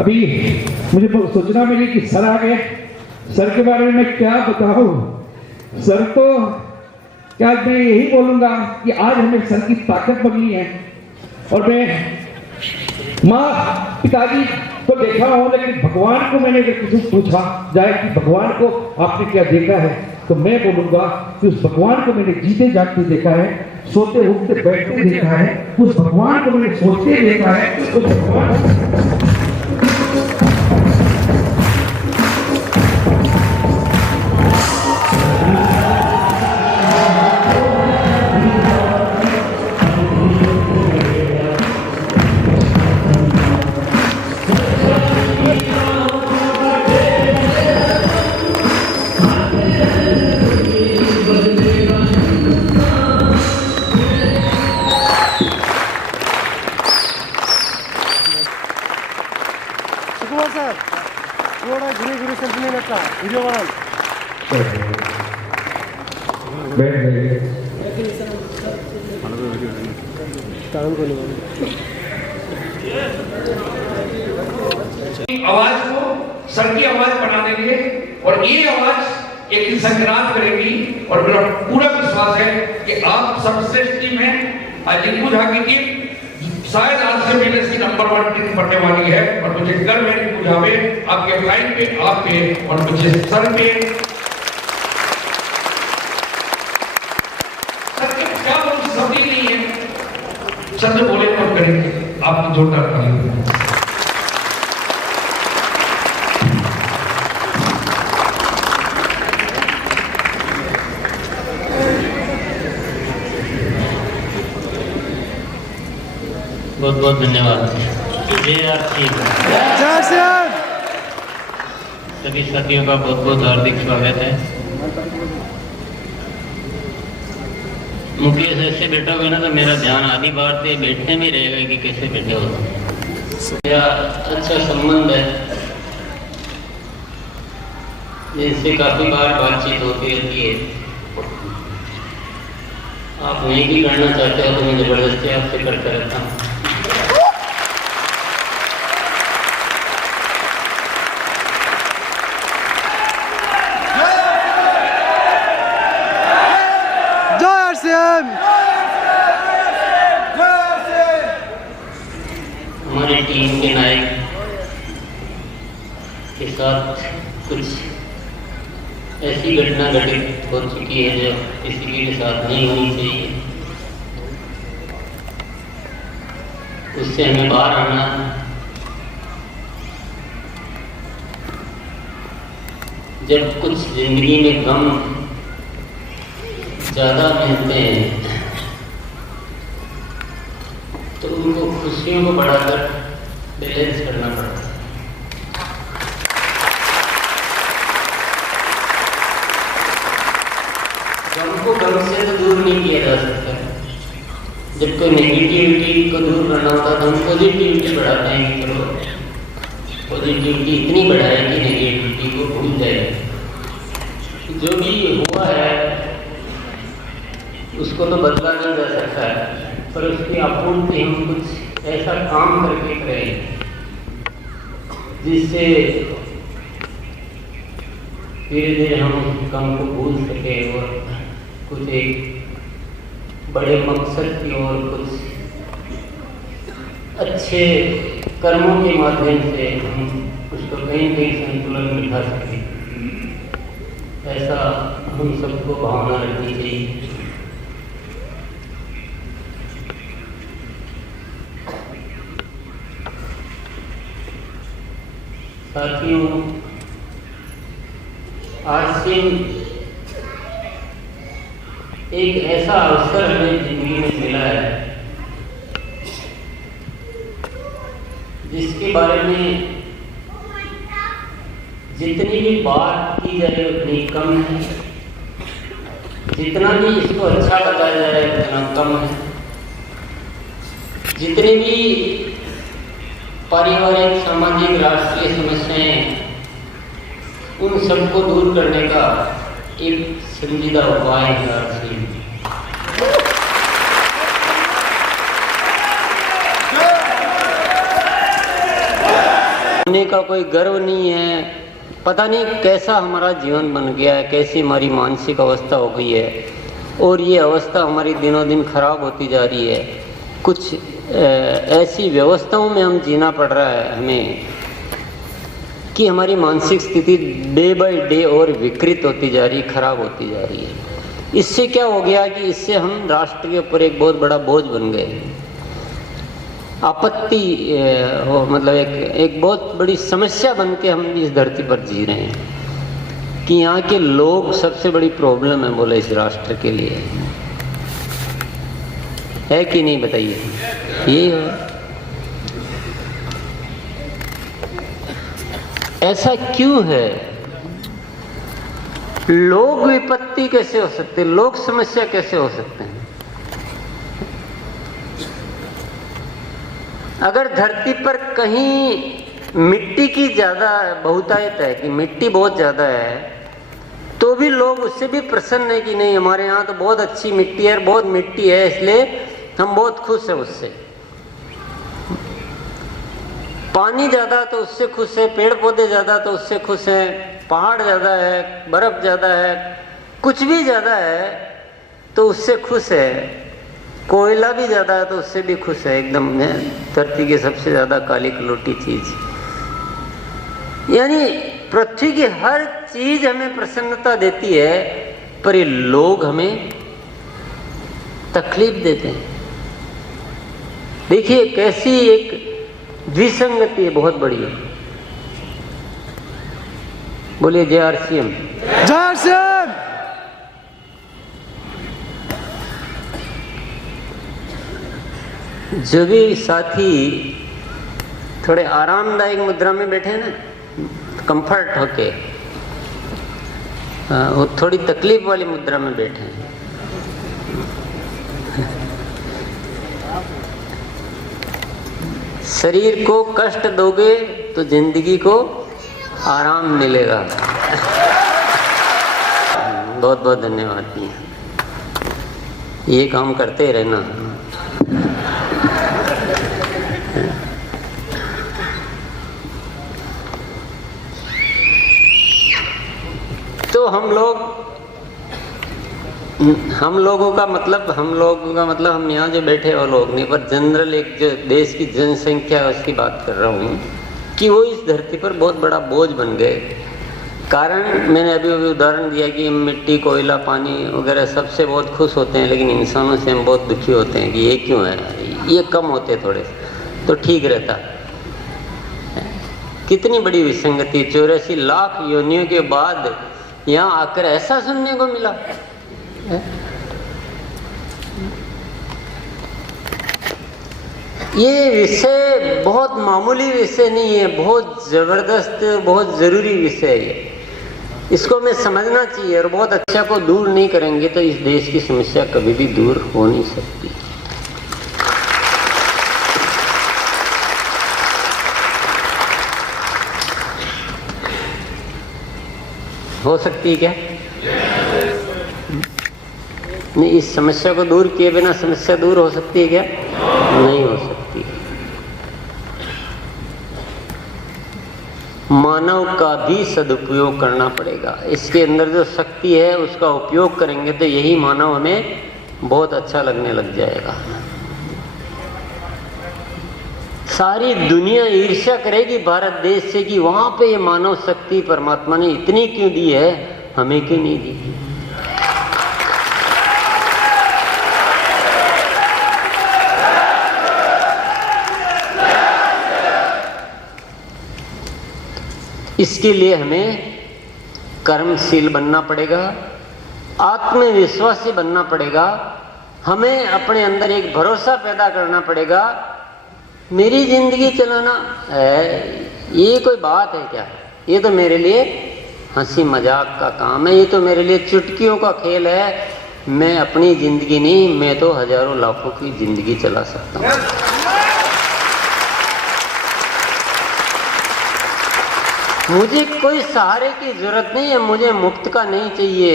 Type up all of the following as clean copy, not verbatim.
अभी मुझे सोचना मिली कि सर आ गए, सर के बारे में मैं क्या बताऊं। सर तो क्या, मैं यही बोलूंगा कि आज हमें सर की ताकत बनी है। और मैं माँ पिताजी को देखा हूं, लेकिन भगवान को मैंने अगर किसी से पूछा जाए कि भगवान को आपने क्या देखा है, तो मैं बोलूंगा कि उस भगवान को मैंने जीते जागते देखा है, सोते उठते बैठते देखा है, उस भगवान को मैंने सोचते देखा है, उस भगवान वीडियो बनाओ। आवाज को सर की आवाज बना देंगे और ये आवाज एक संक्रांत करेगी। और मेरा पूरा विश्वास है कि आप सर्वश्रेष्ठ टीम है। आज रिंकू झा की टीम शायद आज से मेरे से नंबर 1 टीम बनने वाली है और मुझे गर्व है रिंकू झा पे, आपके लाइन पे, आप पे और मुझे सर पे। सर के क्या बोल शब्द ही नहीं है, शब्द बोले तो करेंगे। आपको जोरदार ताली। बहुत बहुत धन्यवाद। सभी साथियों का बहुत बहुत हार्दिक स्वागत है। मुकेश ऐसे बैठोगे ना तो मेरा ध्यान आधी बार से बैठने में रहेगा कि कैसे बैठे हो। मेरा अच्छा संबंध है, जिनसे काफी बार बातचीत होती रहती है। आप नहीं भी करना चाहते हो तो मैं जबरदस्ती आपसे करता रहता हूँ। हमारी टीम के नायक के साथ कुछ ऐसी घटना घटित हो चुकी है जो किसी के साथ नहीं होनी चाहिए। उससे हमें बाहर आना, जब कुछ जिंदगी में गम ज़्यादा मिलते हैं तो उनको खुशियों को बढ़ाकर बैलेंस करना पड़ता है। गम को गम से तो दूर नहीं किया जा सकता। जब कोई नेगेटिविटी को दूर करना होता है तो हम पॉजिटिविटी बढ़ाते हैं कि चलो पॉजिटिविटी इतनी बढ़ाए कि नेगेटिविटी को भूल जाए। जो भी हुआ है उसको तो बदला नहीं जा सकता है, पर उसकी आपूर्ति हम कुछ ऐसा काम करके करें जिससे धीरे धीरे हम उस काम को भूल सकें और कुछ एक बड़े मकसद की ओर कुछ अच्छे कर्मों के माध्यम से हम उसको कहीं न कहीं संतुलन बिठा सकें। ऐसा हम सबको भावना रखनी चाहिए। साथियों, आज से एक ऐसा अवसर हमें जिंदगी में मिला है जिसके बारे में जितनी भी बात की जाए उतनी कम है, जितना भी इसको अच्छा बताया जाए उतना कम है। जितनी भी पारिवारिक, सामाजिक, राष्ट्रीय समस्याएं, उन सबको दूर करने का एक संजीदा उपाय है आरसीएम। होने का कोई गर्व नहीं है। पता नहीं कैसा हमारा जीवन बन गया है, कैसी हमारी मानसिक अवस्था हो गई है, और ये अवस्था हमारी दिनों दिन खराब होती जा रही है। कुछ ऐसी व्यवस्थाओं में हम जीना पड़ रहा है हमें कि हमारी मानसिक स्थिति डे बाय डे और विकृत होती जा रही, खराब होती जा रही है। इससे क्या हो गया कि इससे हम राष्ट्र के ऊपर एक बहुत बड़ा बोझ बन गए। आपत्ति हो मतलब एक बहुत बड़ी समस्या बन के हम इस धरती पर जी रहे हैं कि यहाँ के लोग सबसे बड़ी प्रॉब्लम है बोले इस राष्ट्र के लिए, है कि नहीं बताइए? ये है। ऐसा क्यों है? लोग विपत्ति कैसे हो सकते, लोग समस्या कैसे हो सकते हैं? अगर धरती पर कहीं मिट्टी की ज्यादा बहुतायत है कि मिट्टी बहुत ज्यादा है, तो भी लोग उससे भी प्रसन्न है कि नहीं हमारे यहाँ तो बहुत अच्छी मिट्टी है, बहुत मिट्टी है, इसलिए हम बहुत खुश हैं उससे। पानी ज्यादा तो उससे खुश है, पेड़ पौधे ज्यादा तो उससे खुश है, पहाड़ ज्यादा है, बर्फ ज्यादा है, कुछ भी ज्यादा है तो उससे खुश है। कोयला भी ज्यादा है तो उससे भी खुश है, एकदम धरती की सबसे ज्यादा काली कलोटी चीज। यानी पृथ्वी की हर चीज हमें प्रसन्नता देती है, पर ये लोग हमें तकलीफ देते हैं। देखिए कैसी एक विसंगति है, बहुत बड़ी है। बोलिए जय आरसीएम। जय आरसीएम। जो भी साथी थोड़े आरामदायक मुद्रा में बैठे हैं ना, कंफर्ट होके, वो थोड़ी तकलीफ वाली मुद्रा में बैठे हैं। शरीर को कष्ट दोगे तो जिंदगी को आराम मिलेगा। बहुत बहुत धन्यवाद। ये काम करते रहना। तो हम लोगों का मतलब हम यहाँ जो बैठे वो लोग नहीं, पर जनरल एक जो देश की जनसंख्या है उसकी बात कर रहा हूँ कि वो इस धरती पर बहुत बड़ा बोझ बन गए। कारण मैंने अभी उदाहरण दिया कि मिट्टी, कोयला, पानी वगैरह सबसे बहुत खुश होते हैं, लेकिन इंसानों से हम बहुत दुखी होते हैं कि ये क्यों है, ये कम होते थोड़े तो ठीक रहता। कितनी बड़ी विसंगति, 84 लाख योनियों के बाद यहाँ आकर ऐसा सुनने को मिला। ये विषय बहुत मामूली विषय नहीं है, बहुत जबरदस्त, बहुत जरूरी विषय है। इसको हमें समझना चाहिए, और बहुत अच्छा को दूर नहीं करेंगे तो इस देश की समस्या कभी भी दूर हो नहीं सकती। हो सकती है क्या? नहीं, इस समस्या को दूर किए बिना समस्या दूर हो सकती है क्या? नहीं हो सकती। मानव का भी सदुपयोग करना पड़ेगा। इसके अंदर जो शक्ति है उसका उपयोग करेंगे तो यही मानव हमें बहुत अच्छा लगने लग जाएगा। सारी दुनिया ईर्ष्या करेगी भारत देश से कि वहां पे ये मानव शक्ति परमात्मा ने इतनी क्यों दी है, हमें क्यों नहीं दी। इसके लिए हमें कर्मशील बनना पड़ेगा, आत्मविश्वासी बनना पड़ेगा। हमें अपने अंदर एक भरोसा पैदा करना पड़ेगा। मेरी जिंदगी चलाना ये कोई बात है क्या? ये तो मेरे लिए हंसी मजाक का काम है, ये तो मेरे लिए चुटकियों का खेल है। मैं अपनी जिंदगी नहीं, मैं तो हजारों लाखों की जिंदगी चला सकता हूँ। मुझे कोई सहारे की जरूरत नहीं है, मुझे मुफ्त का नहीं चाहिए।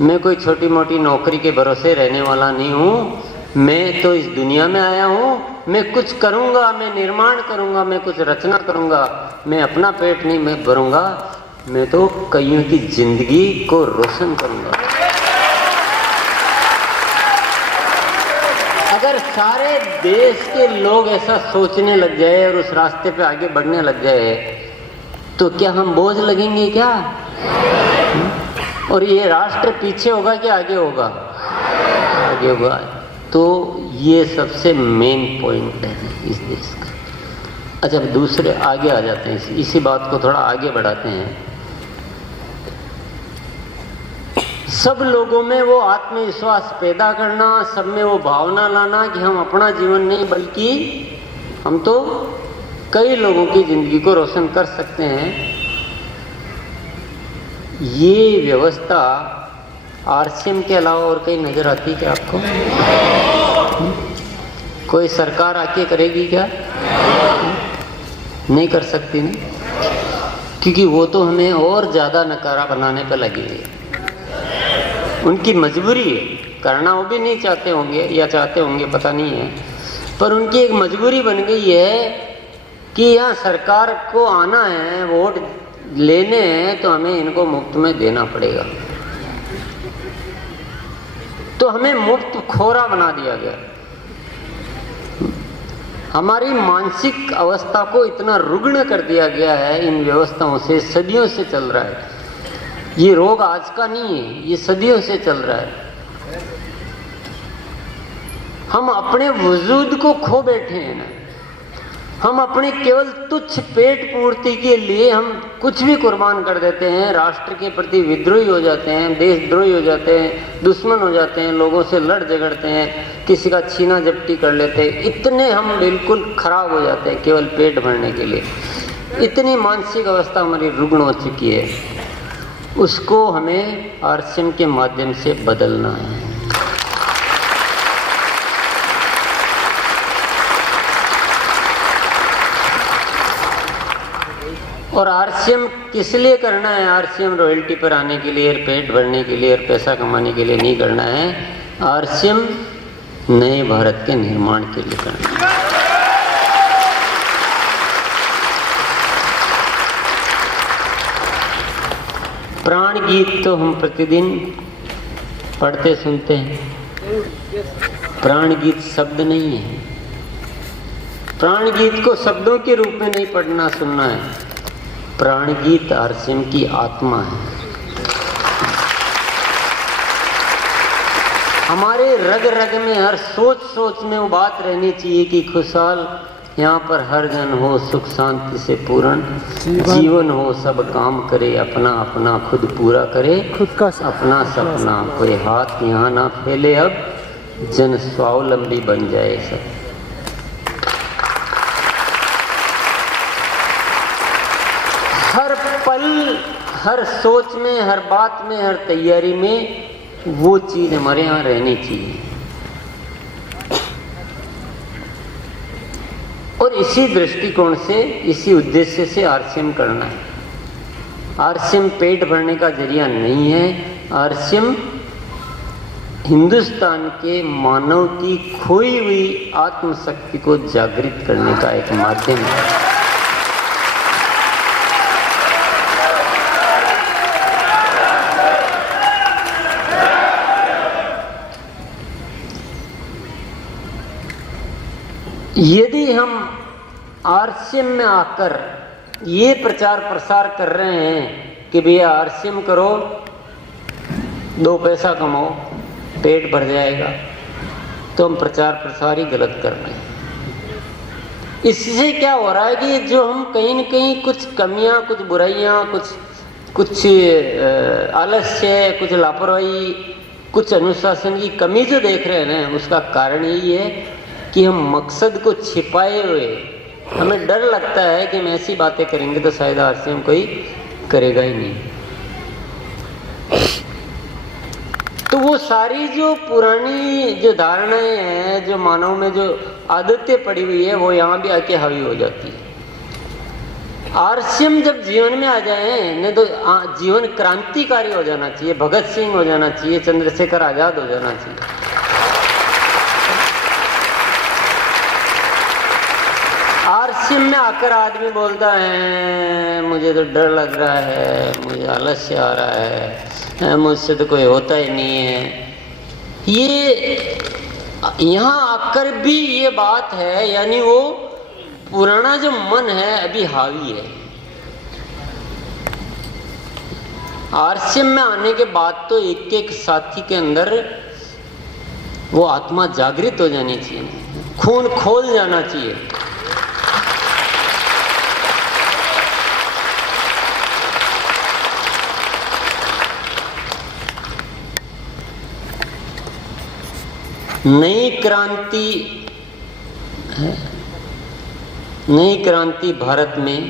मैं कोई छोटी मोटी नौकरी के भरोसे रहने वाला नहीं हूँ। मैं तो इस दुनिया में आया हूं, मैं कुछ करूंगा, मैं निर्माण करूंगा, मैं कुछ रचना करूंगा, मैं अपना पेट नहीं मैं भरूंगा, मैं तो कईयों की जिंदगी को रोशन करूंगा। अगर सारे देश के लोग ऐसा सोचने लग जाए और उस रास्ते पे आगे बढ़ने लग जाए तो क्या हम बोझ लगेंगे क्या? और ये राष्ट्र पीछे होगा कि आगे होगा? आगे होगा। तो ये सबसे मेन पॉइंट है इस देश का। अच्छा, दूसरे आगे आ जाते हैं, इसी बात को थोड़ा आगे बढ़ाते हैं। सब लोगों में वो आत्मविश्वास पैदा करना, सब में वो भावना लाना कि हम अपना जीवन नहीं बल्कि हम तो कई लोगों की जिंदगी को रोशन कर सकते हैं। ये व्यवस्था आरसीएम के अलावा और कहीं नजर आती क्या आपको? कोई सरकार आके करेगी क्या? नहीं कर सकती ना, क्योंकि वो तो हमें और ज्यादा नकारा बनाने पर लगी है। उनकी मजबूरी है, करना वो भी नहीं चाहते होंगे या चाहते होंगे पता नहीं है, पर उनकी एक मजबूरी बन गई है कि यहाँ सरकार को आना है, वोट लेने हैं तो हमें इनको मुफ्त में देना पड़ेगा। तो हमें मुफ्त खोरा बना दिया गया। हमारी मानसिक अवस्था को इतना रुग्ण कर दिया गया है इन व्यवस्थाओं से, सदियों से चल रहा है। ये रोग आज का नहीं है, ये सदियों से चल रहा है। हम अपने वजूद को खो बैठे हैं ना, हम अपने केवल तुच्छ पेट पूर्ति के लिए हम कुछ भी कुर्बान कर देते हैं, राष्ट्र के प्रति विद्रोही हो जाते हैं, देशद्रोही हो जाते हैं, दुश्मन हो जाते हैं, लोगों से लड़ झगड़ते हैं, किसी का छीना झपटी कर लेते हैं। इतने हम बिल्कुल खराब हो जाते हैं केवल पेट भरने के लिए। इतनी मानसिक अवस्था हमारी रुग्ण हो चुकी है, उसको हमें आरसीएम के माध्यम से बदलना है। और आरसीएम किस लिए करना है? आरसीएम रॉयल्टी पर आने के लिए, पेट भरने के लिए और पैसा कमाने के लिए नहीं करना है। आरसीएम नए भारत के निर्माण के लिए करना है। प्राण गीत तो हम प्रतिदिन पढ़ते सुनते हैं। प्राण गीत शब्द नहीं है। प्राण गीत को शब्दों के रूप में नहीं पढ़ना सुनना है। प्राण गीत आरसीएम की आत्मा है। हमारे रग रग में, हर सोच सोच में वो बात रहनी चाहिए कि खुशहाल यहाँ पर हर जन हो, सुख शांति से पूर्ण जीवन हो, सब काम करे, अपना अपना खुद पूरा करे, खुद का अपना सपना, कोई हाथ यहाँ ना फैले, अब जन स्वावलंबी बन जाए सब। हर पल, हर सोच में, हर बात में, हर तैयारी में वो चीज हमारे यहाँ रहनी चाहिए। और इसी दृष्टिकोण से, इसी उद्देश्य से आरसीएम करना है। आरसीएम पेट भरने का जरिया नहीं है। आरसीएम हिंदुस्तान के मानव की खोई हुई आत्मशक्ति को जागृत करने का एक माध्यम है। यदि हम आरसीएम में आकर ये प्रचार प्रसार कर रहे हैं कि भैया आरसीएम करो, 2 पैसा कमाओ, पेट भर जाएगा, तो हम प्रचार प्रसार ही गलत कर रहे हैं। इससे क्या हो रहा है कि जो हम कहीं न कहीं कुछ कमियां, कुछ बुराइयां, कुछ आलस्य, कुछ लापरवाही, कुछ अनुशासन की कमी जो देख रहे हैं ना, उसका कारण यही है कि हम मकसद को छिपाए हुए, हमें डर लगता है कि हम ऐसी बातें करेंगे तो शायद आरसीएम कोई करेगा ही नहीं। तो वो सारी जो पुरानी जो धारणाएं हैं, जो मानव में जो आदतें पड़ी हुई है, वो यहाँ भी आके हावी हो जाती है। आरसीएम जब जीवन में आ जाए नहीं तो जीवन क्रांतिकारी हो जाना चाहिए, भगत सिंह हो जाना चाहिए, चंद्रशेखर आजाद हो जाना चाहिए। आरसीएम में आकर आदमी बोलता है मुझे तो डर लग रहा है, मुझे आलस्य आ रहा है, मुझसे तो कोई होता ही नहीं है, ये यहाँ आकर भी ये बात है, यानी वो पुराना जो मन है अभी हावी है। आरसीएम में आने के बाद तो एक एक साथी के अंदर वो आत्मा जागृत हो जानी चाहिए, खून खोल जाना चाहिए। नई क्रांति भारत में